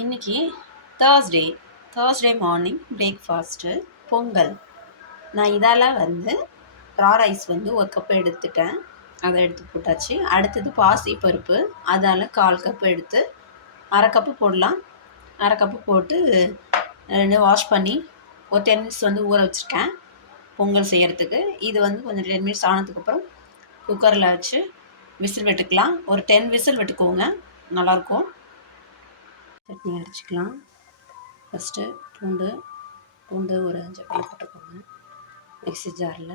இன்னைக்கு Thursday morning breakfast Pongal. நான் இதால் ரா ரைஸ் ஒரு கப்பு எடுத்துட்டேன், அதை எடுத்து போட்டாச்சு. அடுத்தது பாசி பருப்பு, அதால் 1/4 கப்பு எடுத்து அரை கப்பு போடலாம். அரை கப்பு போட்டு வாஷ் பண்ணி ஒரு 10 மினிட்ஸ் ஊற வச்சுருக்கேன் பொங்கல் செய்கிறதுக்கு. இது கொஞ்சம் 10 மினிட்ஸ் ஆனதுக்கப்புறம் குக்கரில் வச்சு விசில் விட்டுக்கலாம். ஒரு 10 விசில் விட்டுக்கோங்க, நல்லாயிருக்கும். சட்னி அரைச்சிக்கலாம். ஃபஸ்ட்டு பூண்டு ஒரு 5 பல் போட்டுக்கோங்க மிக்ஸி ஜாரில்.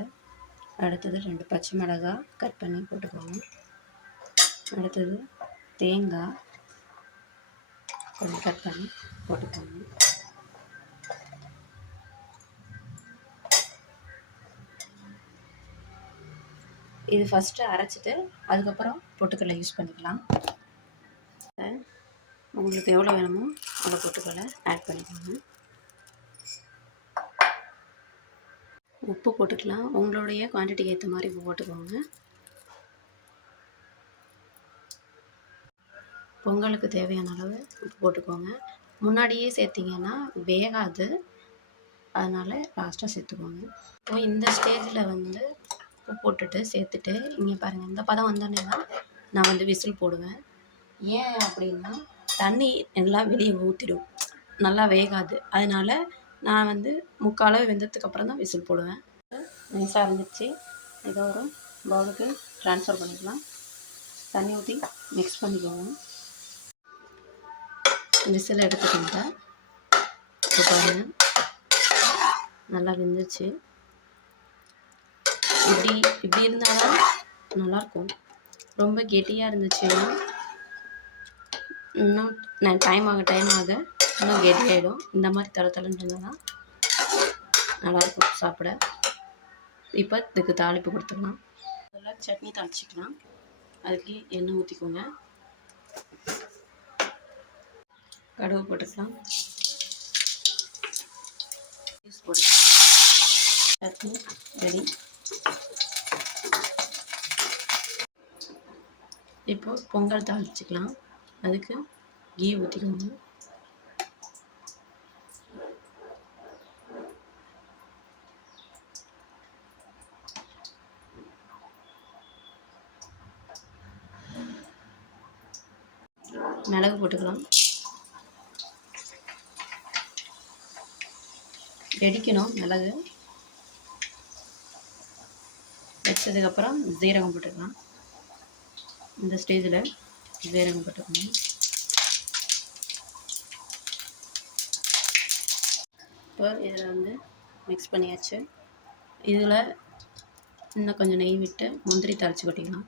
அடுத்தது 2 பச்சை மிளகாய் கட் பண்ணி போட்டுக்கோங்க. அடுத்தது தேங்காய் கொஞ்சம் கட் பண்ணி போட்டுக்கோங்க. இது ஃபஸ்ட்டு அரைச்சிட்டு அதுக்கப்புறம் பொட்டுக்கடலை யூஸ் பண்ணிக்கலாம். உங்களுக்கு எவ்வளோ வேணுமோ அவ்வளோ பொட்டுக்கடலை ஆட் பண்ணிக்கோங்க. உப்பு போட்டுக்கலாம், உங்களுடைய குவான்டிட்டிக்கு ஏற்ற மாதிரி உப்பு போட்டுக்கோங்க. பொங்கலுக்கு தேவையான அளவு உப்பு போட்டுக்கோங்க. முன்னாடியே சேர்த்திங்கன்னா வேகாது, அதனால் லாஸ்ட்டாக சேர்த்துக்கோங்க. இப்போ இந்த ஸ்டேஜில் உப்பு போட்டுட்டு சேர்த்துட்டு இங்கே பாருங்கள், இந்த பதம் வந்தோடனே தான் நான் விசில் போடுவேன். ஏன் அப்படின்னா தண்ணி எல்லாம் வெளியே ஊற்றிடும், நல்லா வேகாது. அதனால் நான் 3/4 அளவு வெந்ததுக்கப்புறம் தான் விசில் போடுவேன். நைஸாக இருந்துச்சு. ஏதோ ஒரு பவுலுக்கு ட்ரான்ஸ்ஃபர் பண்ணிக்கலாம். தண்ணி ஊற்றி மிக்ஸ் பண்ணிக்கோங்க. விசில் எடுத்துக்கிட்ட பாருங்க, நல்லா வெந்துச்சு. இப்படி இருந்தால் தான் நல்லாயிருக்கும். ரொம்ப கெட்டியாக இருந்துச்சுன்னா இன்னும் டைம் ஆக இன்னும் கெட்டியாகிடும். இந்த மாதிரி தளன்னு இருந்தால் தான் நல்லாயிருக்கும் சாப்பிட. இப்போ இதுக்கு தாளிப்பு கொடுத்துக்கலாம். அதில் சட்னி தாளிச்சிக்கலாம். அதுக்கு எண்ணெய் ஊற்றிக்கோங்க, கடுகு போட்டுக்கலாம், போட்டுக்கலாம். சட்னி ரெடி. இப்போ பொங்கல் தாளிச்சிக்கலாம். அதுக்கு கீ ஊற்றிக்கோங்க. மிளகு போட்டுக்கலாம். வெடிக்கணும் மிளகு. வச்சதுக்கப்புறம் ஜீரகம் போட்டுக்கலாம். இந்த ஸ்டேஜில் ஜீரகம் போட்டுக்கணும். இப்போ இதில் மிக்ஸ் பண்ணியாச்சு. இதில் இன்னும் கொஞ்சம் நெய் விட்டு முந்திரி தாளித்து கொட்டிக்கலாம்.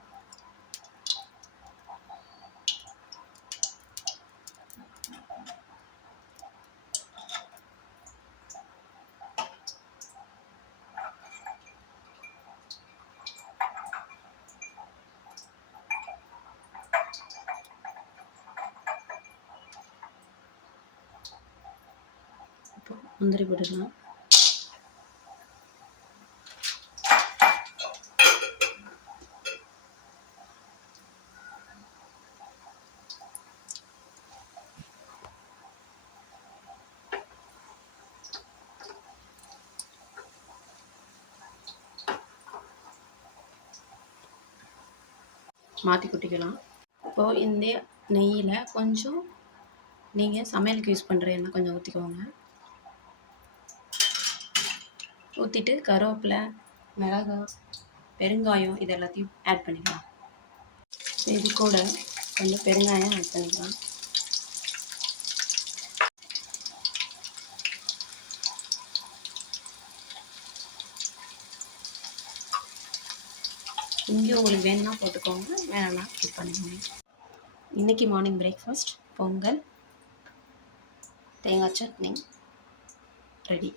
முந்திரி போட்டுக்கலாம். மாற்றி கொட்டிக்கலாம். இப்போது இந்த நெய்யில் கொஞ்சம் நீங்கள் சமையலுக்கு யூஸ் பண்ணுற எண்ணெய் கொஞ்சம் ஊற்றிக்கோங்க. ஊற்றிட்டு கருவேப்பிலை, மிளகாய், பெருங்காயம் இது எல்லாத்தையும் ஆட் பண்ணிக்கலாம். இது கூட கொஞ்சம் பெருங்காயம் ஆட் பண்ணிக்கலாம். இங்கே உங்களுக்கு வேணும்னா போட்டுக்கோங்க, வேணும்னா ஸ்கிப் பண்ணிக்கோங்க. இன்றைக்கி மார்னிங் பிரேக்ஃபாஸ்ட் பொங்கல் தேங்காய் சட்னி ரெடி.